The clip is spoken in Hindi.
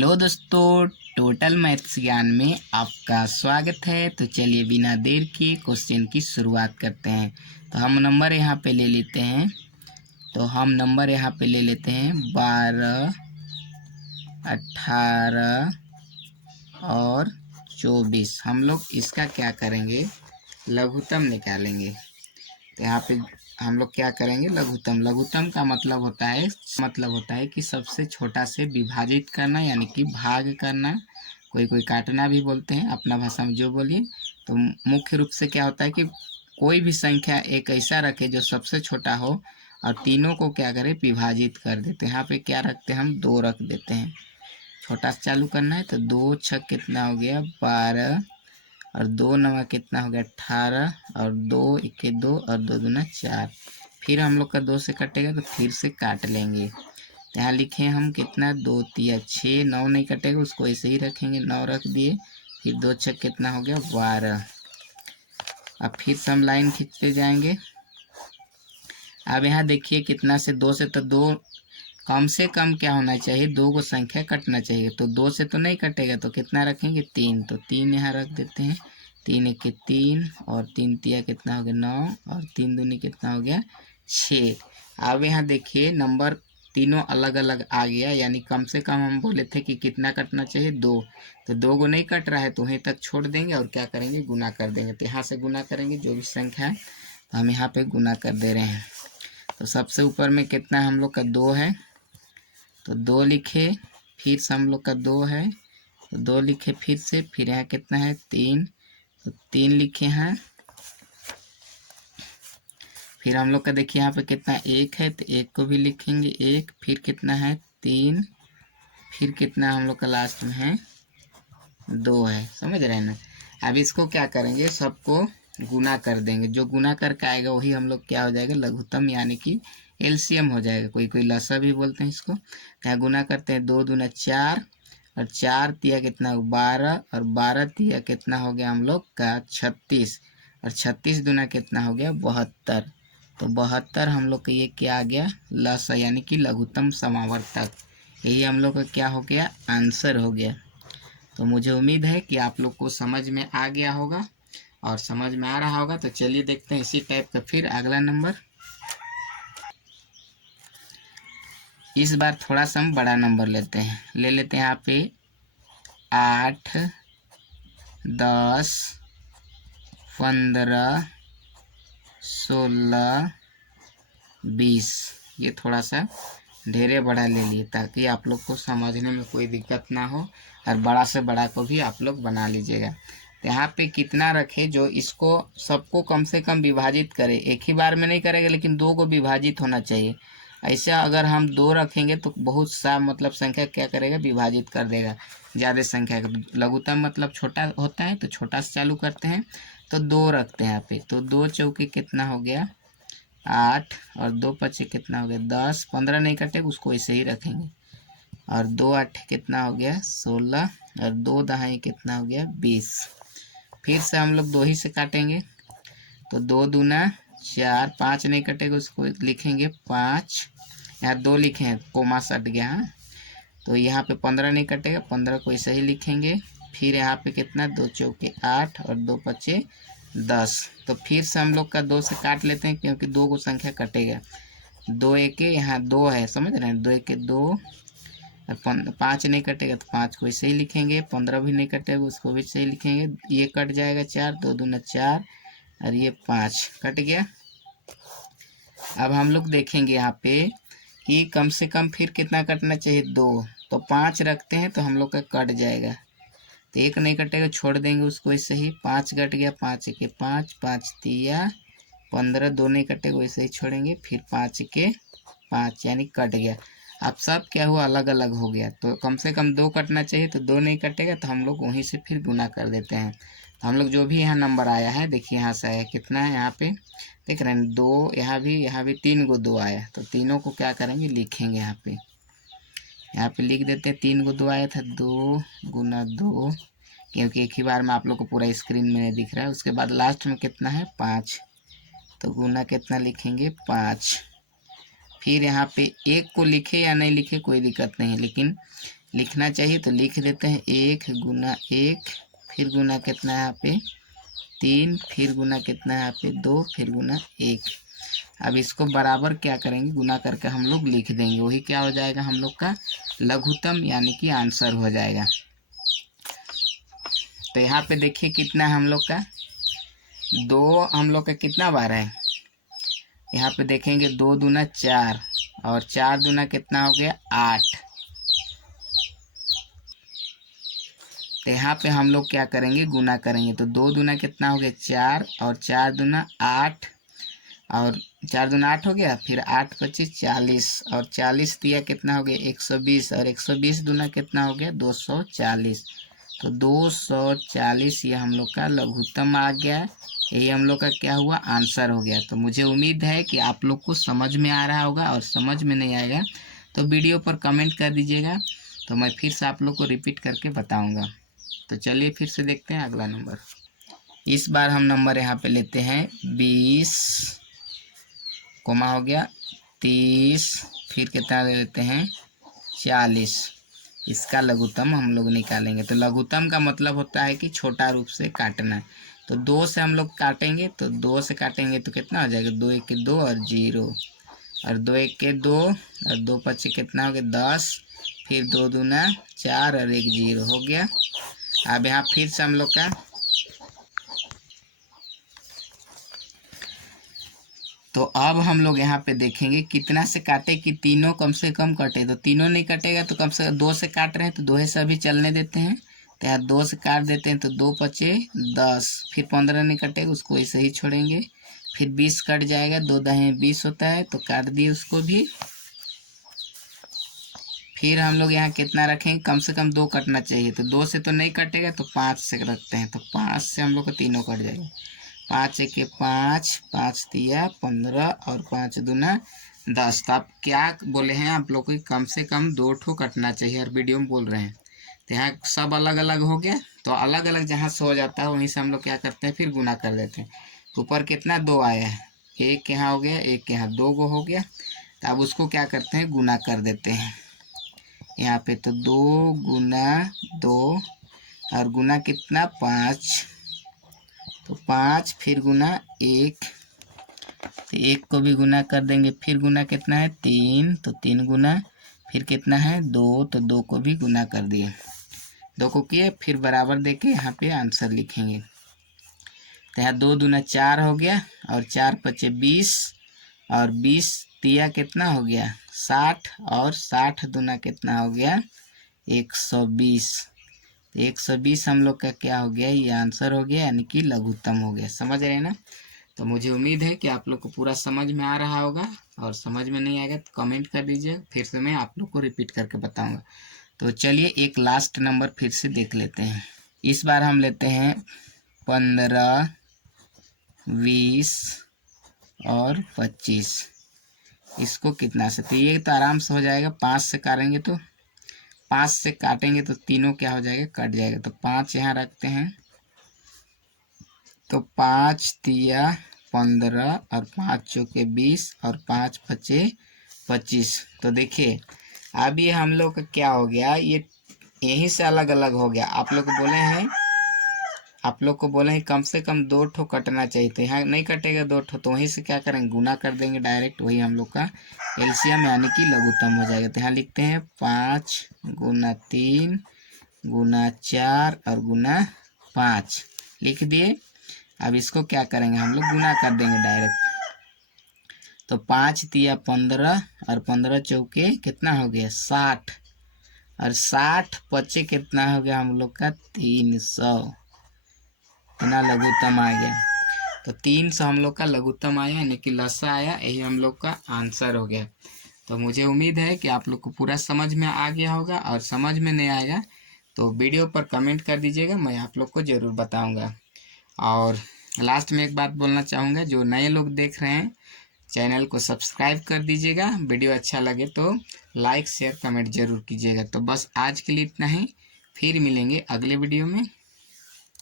हेलो दोस्तों, टोटल मैथ्स ज्ञान में आपका स्वागत है। तो चलिए बिना देर किए क्वेश्चन की शुरुआत करते हैं। तो हम नंबर यहाँ पे ले लेते हैं। 12, 18 और 24। हम लोग इसका क्या करेंगे, लघुत्तम निकालेंगे। तो यहाँ पे हम लोग क्या करेंगे, लघुत्तम का मतलब होता है कि सबसे छोटा से विभाजित करना, यानी कि भाग करना। कोई काटना भी बोलते हैं, अपना भाषा में जो बोलिए। तो मुख्य रूप से क्या होता है कि कोई भी संख्या एक ऐसा रखे जो सबसे छोटा हो और तीनों को क्या करें, विभाजित कर देते हैं। यहाँ पे क्या रखते हैं, हम 2 रख देते हैं। छोटा से चालू करना है तो 2 छक कितना हो गया, 12 और 2 नवा कितना हो गया, 18 और 2 इक्के 2 और 2 दूना 4। फिर हम लोग का 2 से कटेगा तो फिर से काट लेंगे। तो यहाँ लिखे हम कितना, 2 तिया 6, 9 नहीं कटेगा, उसको ऐसे ही रखेंगे, 9 रख दिए। फिर 2 छक कितना हो गया, 12। अब फिर से हम लाइन खींचते जाएंगे। अब यहाँ देखिए कितना से 2 से, तो 2 कम से कम क्या होना चाहिए, 2 को संख्या कटना चाहिए। तो 2 से तो नहीं कटेगा, तो कितना रखेंगे, 3। तो 3 यहाँ रख देते हैं। 3 इक्के 3 और 3 तिया कितना हो गया, 9 और 3 दूनी कितना हो गया, 6। अब यहाँ देखिए नंबर तीनों अलग अलग आ गया, यानी कम से कम हम बोले थे कि कितना कटना चाहिए, 2। तो 2 को नहीं कट रहा है तो वहीं तक छोड़ देंगे और क्या करेंगे, गुना कर देंगे। तो यहाँ से गुना करेंगे जो भी संख्या है, तो हम यहाँ पे गुना कर दे रहे हैं। तो सबसे ऊपर में कितना हम लोग का 2 है, तो 2 लिखे। फिर से हम लोग का 2 है तो 2 लिखे फिर से। फिर यहाँ कितना है, 3, तो 3 लिखे हैं। फिर हम लोग का देखिए यहाँ पे कितना 1 है, तो 1 को भी लिखेंगे 1। फिर कितना है, 3। फिर कितना हम लोग का लास्ट में है, 2 है। समझ रहे हैं ना। अब इसको क्या करेंगे, सबको गुना कर देंगे। जो गुना करके आएगा वही हम लोग क्या हो जाएगा, लघुत्तम यानी कि एलसीएम हो जाएगा। कोई लसा भी बोलते हैं इसको। यहाँ गुना करते हैं, 2 दूना 4 और 4 तिया कितना, 12 और 12 तिया कितना हो गया हम लोग का, 36 और 36 दूना कितना हो गया, 72। तो 72 हम लोग का ये क्या आ गया, लसा यानी कि लघुत्तम समावर्तक। यही हम लोग का क्या हो गया, आंसर हो गया। तो मुझे उम्मीद है कि आप लोग को समझ में आ गया होगा और समझ में आ रहा होगा। तो चलिए देखते हैं इसी टाइप का फिर अगला नंबर। इस बार थोड़ा सा हम बड़ा नंबर लेते हैं, ले लेते हैं यहाँ पे 8, 10, 15, 16, 20। ये थोड़ा सा ढेरे बड़ा ले लिए ताकि आप लोग को समझने में कोई दिक्कत ना हो और बड़ा से बड़ा को भी आप लोग बना लीजिएगा। तो यहाँ पे कितना रखे जो इसको सबको कम से कम विभाजित करे। एक ही बार में नहीं करेगा, लेकिन 2 को विभाजित होना चाहिए। ऐसा अगर हम 2 रखेंगे तो बहुत सा मतलब संख्या क्या करेगा, विभाजित कर देगा ज़्यादा संख्या का। लघुत्तम मतलब छोटा होता है, तो छोटा से चालू करते हैं। तो 2 रखते हैं यहाँ पे। तो 2 चौके कितना हो गया, 8 और 2 पचे कितना हो गया, 10। 15 नहीं कटेगा, उसको ऐसे ही रखेंगे। और 2 8 कितना हो गया, 16 और 2 दहाई कितना हो गया, 20। फिर से हम लोग 2 ही से काटेंगे। तो 2 दूना 4, 5 नहीं कटेगा, उसको लिखेंगे 5। यहाँ 2 लिखे हैं, कोमा सट गया। हाँ, तो यहाँ पे 15 नहीं कटेगा, 15 को ऐसे ही लिखेंगे। फिर यहाँ पे कितना, 2 चौके 8 और 2 पचे 10। तो फिर से हम लोग का 2 से काट लेते हैं, क्योंकि 2 को संख्या कटेगा। 2 एके यहाँ 2 है, समझ रहे हैं, 2 एके 2 और 5 नहीं कटेगा, तो 5 को ऐसे ही लिखेंगे। 15 भी नहीं कटेगा, उसको भी ऐसे ही लिखेंगे। ये कट जाएगा 4, 2 दूना 4 और ये 5 कट गया। अब हम लोग देखेंगे यहाँ पे कि कम से कम फिर कितना कटना चाहिए, 2। तो 5 रखते हैं तो हम लोग का कट जाएगा। तो 1 नहीं कटेगा, छोड़ देंगे उसको ऐसे ही। 5 कट गया, 5 के 5, 5 तिया 15, 2 नहीं कटेगा, वैसे ही छोड़ेंगे। फिर 5 के 5 यानी कट गया। अब सब क्या हुआ, अलग अलग हो गया। तो कम से कम 2 कटना चाहिए, तो 2 नहीं कटेगा, तो हम लोग वहीं से फिर गुना कर देते हैं। तो हम लोग जो भी यहाँ नंबर आया है, देखिए यहाँ से आया कितना है, यहाँ पे देख रहे हैं 2। यहाँ भी 3 को 2 आया, तो तीनों को क्या करेंगे, लिखेंगे यहाँ पे लिख देते हैं। 3 को 2 आया था, 2 गुना 2, क्योंकि एक ही बार में आप लोग को पूरा स्क्रीन में नहीं दिख रहा है। उसके बाद लास्ट में कितना है, 5, तो गुना कितना लिखेंगे, 5। फिर यहाँ पे 1 को लिखे या नहीं लिखे कोई दिक्कत नहीं है, लेकिन लिखना चाहिए तो लिख देते हैं 1 गुना 1, फिर गुना कितना है यहाँ पे 3, फिर गुना कितना है यहाँ पे 2, फिर गुना 1। अब इसको बराबर क्या करेंगे, गुना करके हम लोग लिख देंगे, वही क्या हो जाएगा हम लोग का लघुत्तम यानी कि आंसर हो जाएगा। तो यहाँ पे देखिए कितना हम लोग का 2, हम लोग का कितना बार है, यहाँ पे देखेंगे 2 दूना 4 और 4 दूना कितना हो गया 8। तो यहाँ पे हम लोग क्या करेंगे, गुना करेंगे, तो 2 दूना कितना हो गया 4 और 4 दूना 8 और 4 दूना 8 हो गया, फिर 8 25 40 और 40 दिया कितना हो गया 120 और 120 दूना कितना हो गया 240। तो 240 ये हम लोग का लघुत्तम आ गया, यही हम लोग का क्या हुआ आंसर हो गया। तो मुझे उम्मीद है कि आप लोग को समझ में आ रहा होगा, और समझ में नहीं आएगा तो वीडियो पर कमेंट कर दीजिएगा, तो मैं फिर से आप लोग को रिपीट करके बताऊंगा। तो चलिए फिर से देखते हैं अगला नंबर। इस बार हम नंबर यहाँ पे लेते हैं 20, कोमा हो गया 30, फिर कितना ले लेते हैं 40। इसका लघुत्तम हम लोग निकालेंगे। तो लघुत्तम का मतलब होता है कि छोटा रूप से काटना। तो 2 से हम लोग काटेंगे, तो 2 से काटेंगे तो कितना हो जाएगा 2 1 2 और 0 और 2 1 2 और 2 5 कितना हो गया 10, फिर 2 दूना 4 और 1 0 हो गया। अब यहाँ फिर से हम लोग का तो अब हम लोग यहाँ पे देखेंगे कितना से काटे कि तीनों कम से कम कटे। तो तीनों नहीं कटेगा तो कम से कम 2 से काट रहे हैं तो 2 से अभी चलने देते हैं। तो यहाँ 2 से काट देते हैं तो 2 पचे 10, फिर 15 नहीं कटेगा उसको ऐसे ही छोड़ेंगे, फिर 20 कट जाएगा, 2 दहे 20 होता है तो काट दिए उसको भी। फिर हम लोग यहाँ कितना रखेंगे, कम से कम 2 कटना चाहिए, तो 2 से तो नहीं कटेगा तो 5 से रखते हैं, तो 5 से हम लोग को तीनों कट जाएगा। 5 1 5, 5 दिया 15 और 5 दूना 10। तो आप क्या बोले हैं आप लोग को कम से कम 2 ठो कटना चाहिए, और वीडियो में बोल रहे हैं। तो यहाँ सब अलग अलग हो गया, तो अलग अलग जहाँ से हो जाता है वहीं से हम लोग क्या करते हैं फिर गुना कर देते हैं। ऊपर कितना 2 आया है, 1 यहाँ हो गया, 1 यहाँ 2 गो हो गया। तो अब उसको क्या करते हैं गुना कर देते हैं यहाँ पे। तो 2 गुना 2 और गुना कितना 5, तो 5 फिर गुना 1, तो 1 को भी गुना कर देंगे, फिर गुना कितना है 3, तो 3 गुना फिर कितना है 2, तो 2 को भी गुना कर दिए, 2 को किए, फिर बराबर देके यहाँ पे आंसर लिखेंगे। तो यहाँ 2 दूना 4 हो गया और 4 पचे 20 और 20 दिया कितना हो गया 60 और 60 दूना कितना हो गया 120। 120 हम लोग का क्या हो गया, ये आंसर हो गया, यानी कि लघुत्तम हो गया। समझ रहे हैं ना। तो मुझे उम्मीद है कि आप लोग को पूरा समझ में आ रहा होगा, और समझ में नहीं आएगा तो कमेंट कर दीजिए, फिर से मैं आप लोग को रिपीट करके बताऊंगा। तो चलिए एक लास्ट नंबर फिर से देख लेते हैं। इस बार हम लेते हैं 15, 20 और 25। इसको कितना से, तो ये तो आराम से हो जाएगा, 5 से काटेंगे तो 5 से काटेंगे तो तीनों क्या हो जाएगा कट जाएगा। तो 5 यहाँ रखते हैं, तो 5 दिया 15 और 5 चौके 20 और 5 पचे 25। तो देखिए अब ये हम लोग का क्या हो गया, ये यहीं से अलग अलग हो गया। आप लोग को बोले हैं कम से कम 2 ठो कटना चाहिए, तो यहाँ नहीं कटेगा 2 ठो, तो वहीं से क्या करेंगे गुना कर देंगे डायरेक्ट, वही हम लोग का एलसीएम यानी कि लघुत्तम हो जाएगा। तो यहाँ लिखते हैं 5 गुना 3 गुना 4 और गुना 5 लिख दिए। अब इसको क्या करेंगे हम लोग गुना कर देंगे डायरेक्ट। तो 5 दिया 15 और 15 चौके कितना हो गया 60 और 60 पचे कितना हो गया हम लोग का 300, इतना लघुत्तम आ गया। तो 300 हम लोग का लघुत्तम आया, यानी कि लसा आया, यही हम लोग का आंसर हो गया। तो मुझे उम्मीद है कि आप लोग को पूरा समझ में आ गया होगा, और समझ में नहीं आएगा तो वीडियो पर कमेंट कर दीजिएगा, मैं आप लोग को ज़रूर बताऊंगा। और लास्ट में एक बात बोलना चाहूँगा, जो नए लोग देख रहे हैं चैनल को सब्सक्राइब कर दीजिएगा, वीडियो अच्छा लगे तो लाइक शेयर कमेंट ज़रूर कीजिएगा। तो बस आज के लिए इतना ही, फिर मिलेंगे अगले वीडियो में।